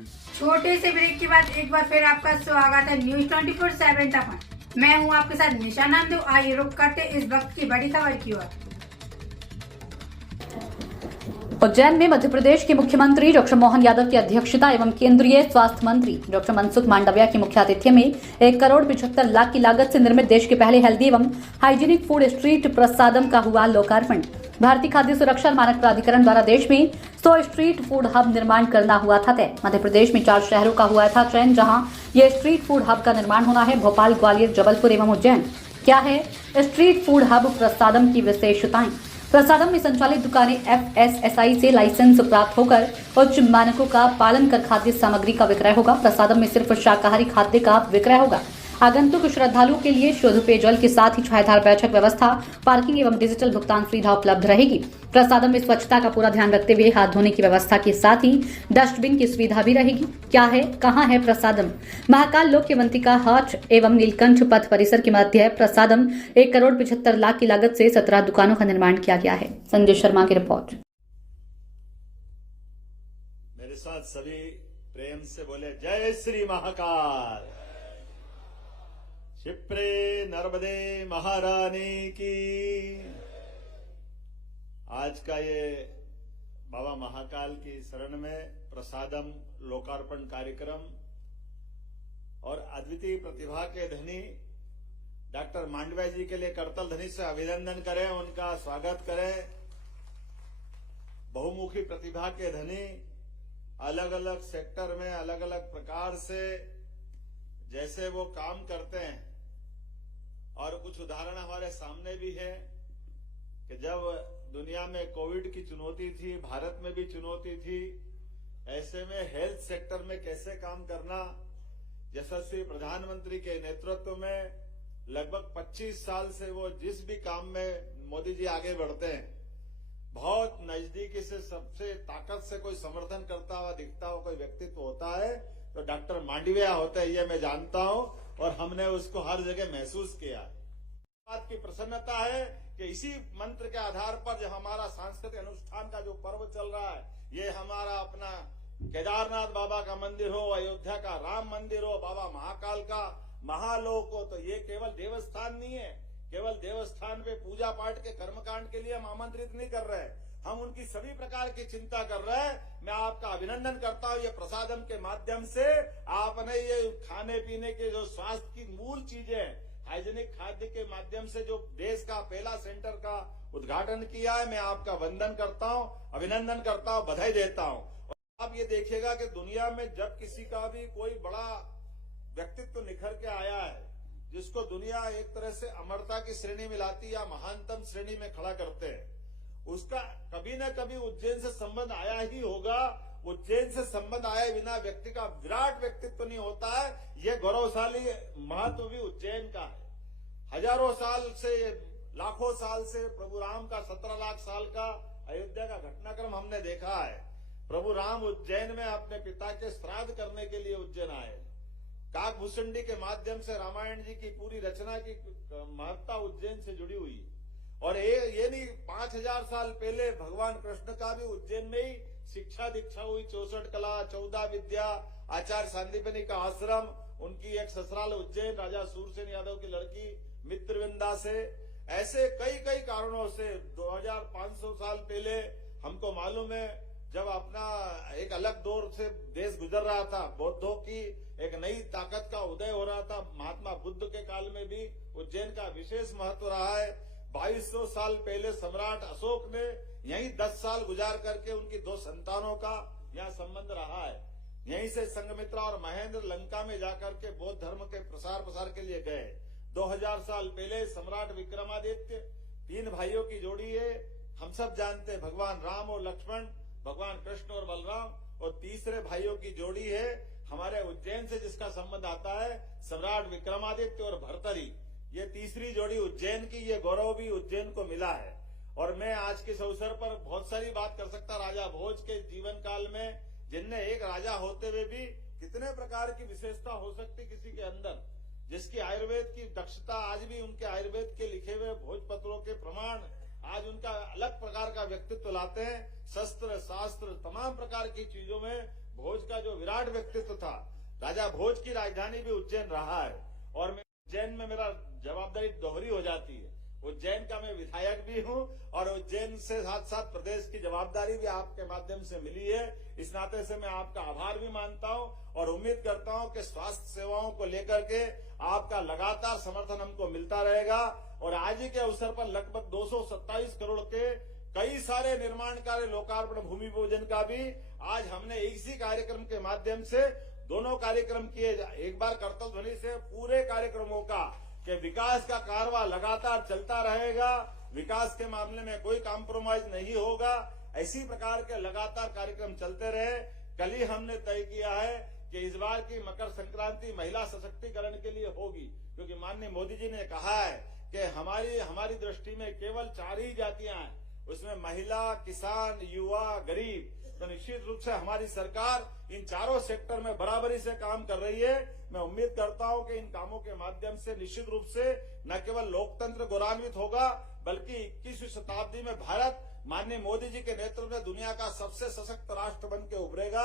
छोटे से ब्रेक के बाद एक बार फिर आपका स्वागत है न्यूज 24/7 तक। मैं हूं आपके साथ निशा नामदेव। आइए रुक करते इस वक्त की बड़ी खबर की ओर। उज्जैन में मध्य प्रदेश के मुख्यमंत्री डॉक्टर मोहन यादव की अध्यक्षता एवं केंद्रीय स्वास्थ्य मंत्री डॉक्टर मनसुख मांडविया की मुख्य आतिथ्य में 1,75,00,000 की लागत से निर्मित देश के पहले हेल्दी एवं हाइजीनिक फूड स्ट्रीट प्रसादम का हुआ लोकार्पण। भारतीय खाद्य सुरक्षा मानक प्राधिकरण द्वारा देश में 100 स्ट्रीट फूड हब निर्माण करना हुआ था तय। मध्य प्रदेश में 4 शहरों का हुआ था चयन जहां ये स्ट्रीट फूड हब का निर्माण होना है। भोपाल, ग्वालियर, जबलपुर एवं उज्जैन। क्या है स्ट्रीट फूड हब प्रसादम की विशेषताएं? प्रसादम में संचालित दुकानें FSSAI से लाइसेंस प्राप्त होकर उच्च मानकों का पालन कर खाद्य सामग्री का विक्रय होगा। प्रसादम में सिर्फ शाकाहारी खाद्य का विक्रय होगा। आगंतुक श्रद्धालुओं के लिए शुद्ध पेयजल के साथ ही छायादार बैठक व्यवस्था, पार्किंग एवं डिजिटल भुगतान सुविधा उपलब्ध रहेगी। प्रसादम में स्वच्छता का पूरा ध्यान रखते हुए हाथ धोने की व्यवस्था के साथ ही डस्टबिन की सुविधा भी रहेगी। क्या है, कहाँ है प्रसादम? महाकाल लोकयवंतिका हाट एवं नीलकंठ पथ परिसर के मध्य प्रसादम 1,75,00,000 की लागत से 17 दुकानों का निर्माण किया गया है। संजय शर्मा की रिपोर्ट। मेरे साथ सभी प्रेम से बोले जय श्री महाकाल। क्षिप्रे नर्मदे महारानी की। आज का ये बाबा महाकाल की शरण में प्रसादम लोकार्पण कार्यक्रम और अद्वितीय प्रतिभा के धनी डॉक्टर मांडविया जी के लिए करतल ध्वनि से अभिनंदन करें, उनका स्वागत करें। बहुमुखी प्रतिभा के धनी अलग अलग सेक्टर में अलग अलग प्रकार से जैसे वो काम करते हैं, और कुछ उदाहरण हमारे सामने भी है कि जब दुनिया में कोविड की चुनौती थी, भारत में भी चुनौती थी, ऐसे में हेल्थ सेक्टर में कैसे काम करना। यशस्वी प्रधानमंत्री के नेतृत्व में लगभग 25 साल से वो जिस भी काम में मोदी जी आगे बढ़ते हैं, बहुत नजदीकी से सबसे ताकत से कोई समर्थन करता हुआ दिखता हुआ कोई व्यक्तित्व होता है तो डॉक्टर मांडविया होते हैं, ये मैं जानता हूं और हमने उसको हर जगह महसूस किया। बात की प्रसन्नता है कि इसी मंत्र के आधार पर जो हमारा सांस्कृतिक अनुष्ठान का जो पर्व चल रहा है, ये हमारा अपना केदारनाथ बाबा का मंदिर हो, अयोध्या का राम मंदिर हो, बाबा महाकाल का महालोक हो, तो ये केवल देवस्थान नहीं है। केवल देवस्थान पे पूजा पाठ के कर्मकांड के लिए हम आमंत्रित नहीं कर रहे हैं, हम उनकी सभी प्रकार की चिंता कर रहे हैं। मैं आपका अभिनंदन करता हूं, ये प्रसादम के माध्यम से आपने ये खाने पीने के जो स्वास्थ्य की मूल चीजें, हाइजीनिक खाद्य के माध्यम से जो देश का पहला सेंटर का उद्घाटन किया है, मैं आपका वंदन करता हूं, अभिनंदन करता हूं, बधाई देता हूं। और आप ये देखिएगा कि दुनिया में जब किसी का भी कोई बड़ा व्यक्तित्व निखर के आया है, जिसको दुनिया एक तरह से अमरता की श्रेणी में लाती या महानतम श्रेणी में खड़ा करते हैं, उसका कभी न कभी उज्जैन से संबंध आया ही होगा। उज्जैन से संबंध आए बिना व्यक्ति का विराट व्यक्तित्व नहीं होता है। ये गौरवशाली महत्व भी उज्जैन का है। हजारों साल से, लाखों साल से प्रभु राम का 17 लाख साल का अयोध्या का घटनाक्रम हमने देखा है। प्रभु राम उज्जैन में अपने पिता के श्राद्ध करने के लिए उज्जैन आए। काकभूषणी के माध्यम से रामायण जी की पूरी रचना की महत्ता उज्जैन से जुड़ी हुई। और ये नहीं, 5000 साल पहले भगवान कृष्ण का भी उज्जैन में ही शिक्षा दीक्षा हुई। 64 कला, 14 विद्या, आचार्य सांदीपनि का आश्रम, उनकी एक ससुराल उज्जैन, राजा सूरसेन यादव की लड़की मित्रविंदा से। ऐसे कई कई कारणों से 2500 साल पहले हमको मालूम है, जब अपना एक अलग दौर से देश गुजर रहा था, बौद्धों की एक नई ताकत का उदय हो रहा था, महात्मा बुद्ध के काल में भी उज्जैन का विशेष महत्व रहा है। 2200 साल पहले सम्राट अशोक ने यहीं 10 साल गुजार करके उनकी 2 संतानों का यहाँ संबंध रहा है। यहीं से संघमित्रा और महेंद्र लंका में जाकर के बौद्ध धर्म के प्रसार के लिए गए। 2000 साल पहले सम्राट विक्रमादित्य, 3 भाइयों की जोड़ी है, हम सब जानते हैं, भगवान राम और लक्ष्मण, भगवान कृष्ण और बलराम, और तीसरे भाइयों की जोड़ी है हमारे उज्जैन से जिसका संबंध आता है, सम्राट विक्रमादित्य और भर्तरी। ये तीसरी जोड़ी उज्जैन की, ये गौरव भी उज्जैन को मिला है। और मैं आज के इस अवसर पर बहुत सारी बात कर सकता। राजा भोज के जीवन काल में, जिनने एक राजा होते हुए भी कितने प्रकार की विशेषता हो सकती किसी के अंदर, जिसकी आयुर्वेद की दक्षता आज भी उनके आयुर्वेद के लिखे हुए भोजपत्रों के प्रमाण आज उनका अलग प्रकार का व्यक्तित्व लाते हैं। शस्त्र शास्त्र तमाम प्रकार की चीजों में भोज का जो विराट व्यक्तित्व था, राजा भोज की राजधानी भी उज्जैन रहा है और उज्जैन में मेरा जवाबदारी दोहरी हो जाती है। उज्जैन का मैं विधायक भी हूं और उज्जैन से साथ साथ प्रदेश की जवाबदारी भी आपके माध्यम से मिली है। इस नाते से मैं आपका आभार भी मानता हूं और उम्मीद करता हूं कि स्वास्थ्य सेवाओं को लेकर के आपका लगातार समर्थन हमको मिलता रहेगा। और आज ही के अवसर पर लगभग 227 करोड़ के कई सारे निर्माण कार्य, लोकार्पण, भूमि पूजन का भी आज हमने इसी कार्यक्रम के माध्यम से दोनों कार्यक्रम किए। एक बार करतल ध्वनि से पूरे कार्यक्रमों का कि विकास का कारवां लगातार चलता रहेगा, विकास के मामले में कोई कॉम्प्रोमाइज नहीं होगा, इसी प्रकार के लगातार कार्यक्रम चलते रहे। कल ही हमने तय किया है कि इस बार की मकर संक्रांति महिला सशक्तिकरण के लिए होगी, क्योंकि माननीय मोदी जी ने कहा है कि हमारी दृष्टि में केवल 4 ही जातियां हैं, उसमें महिला, किसान, युवा, गरीब। तो निश्चित रूप से हमारी सरकार इन चारों सेक्टर में बराबरी से काम कर रही है। मैं उम्मीद करता हूं कि इन कामों के माध्यम से निश्चित रूप से न केवल लोकतंत्र गौरवान्वित होगा, बल्कि 21वीं शताब्दी में भारत माननीय मोदी जी के नेतृत्व में दुनिया का सबसे सशक्त राष्ट्र बन के उभरेगा।